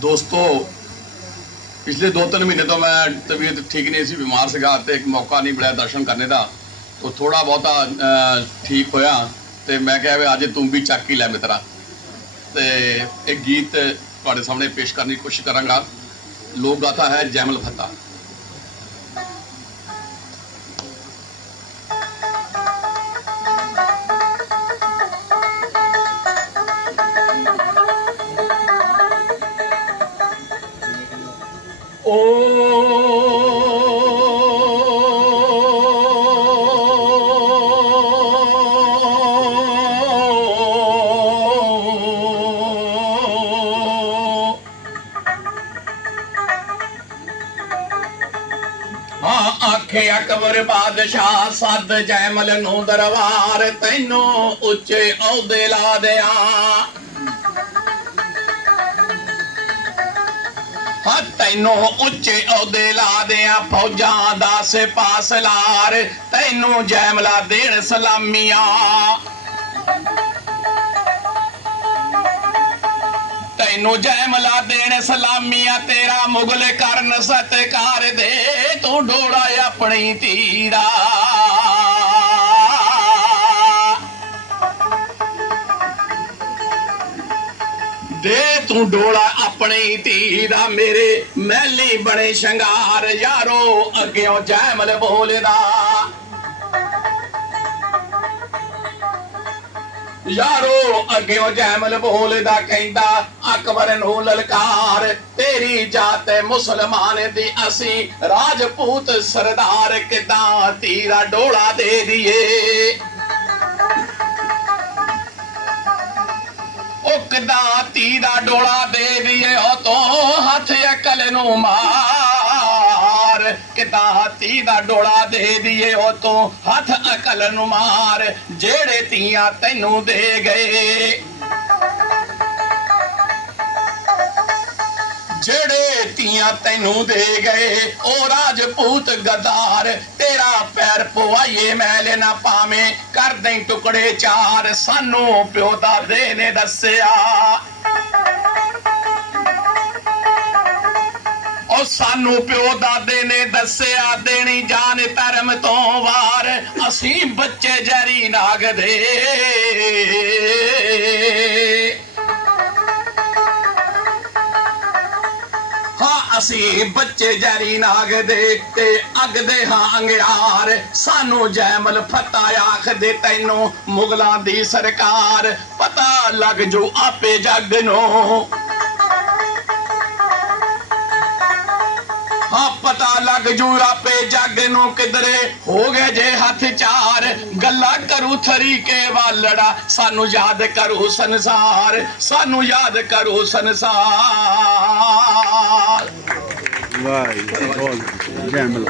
ਦੋਸਤੋ, ਪਿਛਲੇ 2-3 ਮਹੀਨੇ ਤੋਂ ਮੈਂ ਤਬੀਅਤ ਠੀਕ ਨਹੀਂ ਸੀ, ਬਿਮਾਰ ਸੀਗਾ ਤੇ ਇੱਕ ਮੌਕਾ ਨਹੀਂ ਮਿਲਿਆ ਦਰਸ਼ਨ ਕਰਨੇ ਦਾ। ਤੋ ਥੋੜਾ ਬਹੁਤਾ ਠੀਕ ਹੋਇਆ ਤੇ ਮੈਂ ਕਿਹਾ ਵੀ ਅੱਜ ਤੂੰ ਵੀ ਚੱਕ ਹੀ ਲੈ ਮਿੱਤਰਾ। ਤੇ ਇੱਕ ਗੀਤ ਤੁਹਾਡੇ ਸਾਹਮਣੇ ਪੇਸ਼ ਕਰਨ ਦੀ ਕੋਸ਼ਿਸ਼ ਕਰਾਂਗਾ। ਲੋਕ ਗਾਥਾ ਹੈ ਜੈਮਲ ਫਤਾ। आखे अकबर बादशाह सदि जयमलो दरबार तैनो उचे और ਤੈਨੂੰ ਉੱਚੇ ਅਹੁਦੇ ਲਾ ਦਿਆਂ ਫੌਜਾਂ ਦਾ ਸਿਪਾਸ ਸਲਾਰ ਤੈਨੂੰ ਜੈਮਲਾ ਦੇਣ ਸਲਾਮੀਆਂ। ਤੈਨੂੰ ਜੈਮਲਾ ਦੇਣ ਸਲਾਮੀਆਂ, ਤੇਰਾ ਮੁਗਲ ਕਰਨ ਸਤਕਾਰ ਦੇ। ਤੂੰ ਡੋੜਾ ਆਪਣੀ ਤੀਰਾ ਦੇ ਤੂੰ ਡੋਲਾ ਆਪਣੀ ਧੀ ਦਾ ਮੇਰੇ ਮਹਿਲੀ ਬਣੇ ਸ਼ਿੰਗਾਰ, ਯਾਰੋ ਅੱਗਿਓਂ ਜੈਮਲ ਬੋਲਦਾ। ਯਾਰੋ ਅੱਗਿਓਂ ਜੈਮਲ ਬੋਲਦਾ ਕਹਿੰਦਾ, ਅਕਬਰ ਨੂੰ ਲਲਕਾਰ, ਤੇਰੀ ਜਾਤ ਮੁਸਲਮਾਨ ਦੀ ਅਸੀਂ ਰਾਜਪੂਤ ਸਰਦਾਰ, ਕਿਦਾਂ ਤੀਰਾ ਡੋਲਾ ਦੇ ਦਈਏ ਉਹ ਕਿਦਾਂ ਦਾ ਡੋਲਾ ਦੇ ਦਈਏ ਉਹ ਤੋਂ ਹੱਥ ਅਕਲ ਨੂੰ ਮਾਰ। ਕਿਦਾਂ ਹਾਥੀ ਦਾ ਡੋਲਾ ਦੇ ਦਈਏ ਉਹ ਤੋਂ ਹੱਥ ਅਕਲ ਨੂੰ ਮਾਰ। ਜਿਹੜੇ ਤੀਆਂ ਤੈਨੂੰ ਦੇ ਗਏ, ਜਿਹੜੇ ਤੀਆਂ ਤੈਨੂੰ ਦੇ ਗਏ, ਉਹ ਰਾਜਪੂਤ ਗਦਾਰ। ਤੇਰਾ ਪੈਰ ਪਵਾਈਏ, ਮੈਲ ਨਾ ਪਾਵੇਂ, ਕਰ ਦੇ ਟੁਕੜੇ ਚਾਰ। ਸਾਨੂੰ ਪਿਓ ਦਾਦੇ ਨੇ ਦੱਸਿਆ ਉਹ ਸਾਨੂੰ ਪਿਓ ਦਾਦੇ ਨੇ ਦੱਸਿਆ, ਦੇਣੀ ਜਾਨ ਧਰਮ ਤੋਂ ਵਾਰ। ਅਸੀਂ ਬੱਚੇ ਜਰੀ ਨਾਗ ਦੇ। ਅਸੀਂ ਬੱਚੇ ਜਰੀ ਨਾਗ ਦੇ ਤੇ ਅੱਗ ਦੇ ਹਾਂ ਅੰਗਿਆਰ। ਸਾਨੂੰ ਜੈਮਲ ਫਤਾ ਆਖਦੇ ਤੈਨੂੰ ਮੁਗਲਾਂ ਦੀ ਸਰਕਾਰ। ਪਤਾ ਲੱਗ ਜੂ ਆਪੇ ਜੱਗ ਨੂੰ। ਹਾਂ, ਪਤਾ ਲੱਗ ਜੂ ਆਪੇ ਜੱਗ ਨੂੰ ਕਿਧਰੇ ਹੋ ਗਏ ਜੇ ਹੱਥ ਚਾਰ। ਗੱਲਾਂ ਕਰੂ ਥਰੀਕੇ ਵਾਲੜਾ, ਸਾਨੂੰ ਯਾਦ ਕਰੂ ਸੰਸਾਰ। ਸਾਨੂੰ ਯਾਦ ਕਰੂ ਸੰਸਾਰ। ਵਾਹ ਜੀ ਬਹੁਤ ਜੈਮਲ